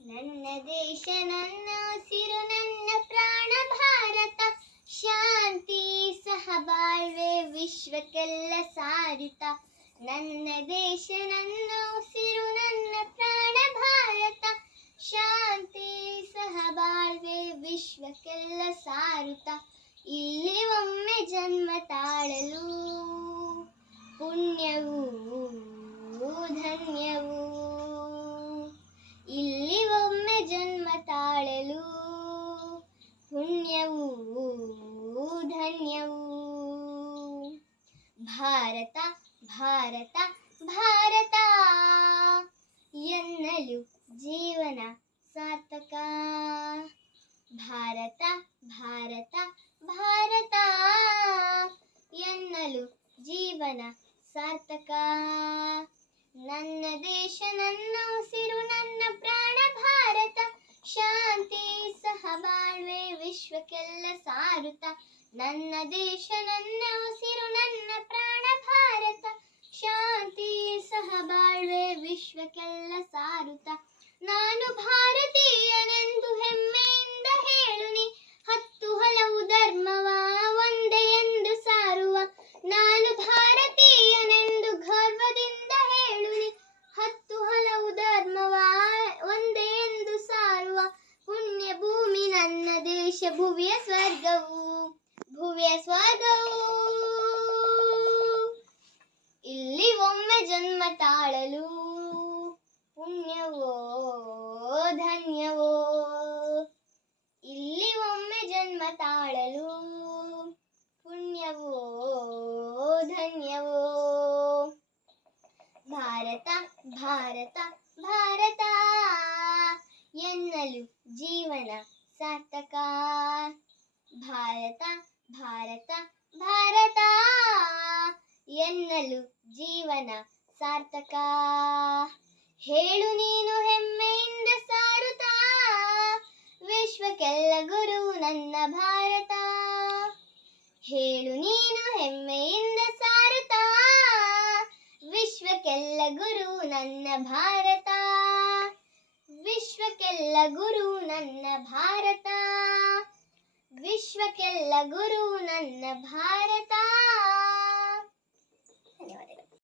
ನನ್ನ ದೇಶ ನನ್ನ ಉಸಿರು ನನ್ನ ಪ್ರಾಣ ಭಾರತ, ಶಾಂತಿ ಸಹಬಾಳ್ವೆ ವಿಶ್ವಕ್ಕೆಲ್ಲ ಸಾರಿತ. ನನ್ನ ದೇಶ ನನ್ನ ಉಸಿರು ನನ್ನ ಪ್ರಾಣ ಭಾರತ, ಶಾಂತಿ ಸಹಬಾಳ್ವೆ ವಿಶ್ವಕ್ಕೆಲ್ಲ ಸಾರುತ್ತ. ಇಲ್ಲಿ ಒಮ್ಮೆ ಜನ್ಮ ತಾಳಲು ಪುಣ್ಯವೂ ಧನ್ಯವೂ, ಇಲ್ಲಿ ಒಮ್ಮೆ ಜನ್ಮ ತಾಳಲು ಪುಣ್ಯವೂ ಧನ್ಯವೂ. ಭಾರತ ಭಾರತ ಭಾರತ ಎನ್ನಲು ಜೀವನ ಸಾರ್ಥಕ. ಭಾರತ ಭಾರತ ಭಾರತ ಎನ್ನಲು ಜೀವನ ಸಾರ್ಥಕ. ನನ್ನ ದೇಶ ನನ್ನ ಉಸಿರು ನನ್ನ ಪ್ರಾಣ ಭಾರತ, ಶಾಂತಿ ಸಹಬಾಳ್ವೆ ವಿಶ್ವಕ್ಕೆಲ್ಲ ಸಾರುತ್ತ. ನನ್ನ ದೇಶ ನನ್ನ ಉಸಿರು ನನ್ನ ಪ್ರಾಣ ಭಾರತ, ಶಾಂತಿ ಸಹಬಾಳ್ವೆ ವಿಶ್ವಕ್ಕೆಲ್ಲ ಸಾರುತ್ತ. ನಾನು ಭಾರತೀಯನೆಂದು ಹೆಮ್ಮೆಯಿಂದ ಹೇಳುನಿ, ಹತ್ತು ಹಲವು ಧರ್ಮವ ಒಂದೇ ಎಂದು ಸಾರುವ. ನಾನು ಭಾರತೀಯನೆಂದು ಗರ್ವದಿಂದ ಹೇಳುನಿ, ಹತ್ತು ಹಲವು ಧರ್ಮವ ಒಂದೇ ಎಂದು ಸಾರುವ. ಪುಣ್ಯ ಭೂಮಿ ನನ್ನ ದೇಶ, ಭುವಿಯ ಸ್ವರ್ಗವು ಭುವಿಯ ಸ್ವರ್ಗವು. ಇಲ್ಲಿ ಒಮ್ಮೆ ಜನ್ಮ ತಾಳಲು ಪುಣ್ಯವೋ ಧನ್ಯವೋ, ಇಲ್ಲಿ ಒಮ್ಮೆ ಜನ್ಮ ತಾಳಲು ಪುಣ್ಯವೋ ಧನ್ಯವೋ. ಭಾರತ ಭಾರತ ಭಾರತ ಎನ್ನಲು ಜೀವನ ಸಾರ್ಥಕ. ಭಾರತ ಭಾರತ ಭಾರತ ಎನ್ನಲು ಜೀವನ ಸಾರ್ಥಕ. ಹೇಳು ನೀನು ಹೆಮ್ಮೆಯಿಂದ ಸಾರುತ್ತ, ವಿಶ್ವಕ್ಕೆಲ್ಲ ಗುರು ನನ್ನ ಭಾರತ. ಹೇಳು ನೀನು ಹೆಮ್ಮೆಯಿಂದ ಸಾರುತ್ತ, ವಿಶ್ವಕ್ಕೆಲ್ಲ ಗುರು ನನ್ನ ಭಾರತ. ವಿಶ್ವಕ್ಕೆಲ್ಲ ಗುರು ನನ್ನ ಭಾರತ, ವಿಶ್ವಕ್ಕೆಲ್ಲ ಗುರು ನನ್ನ ಭಾರತ.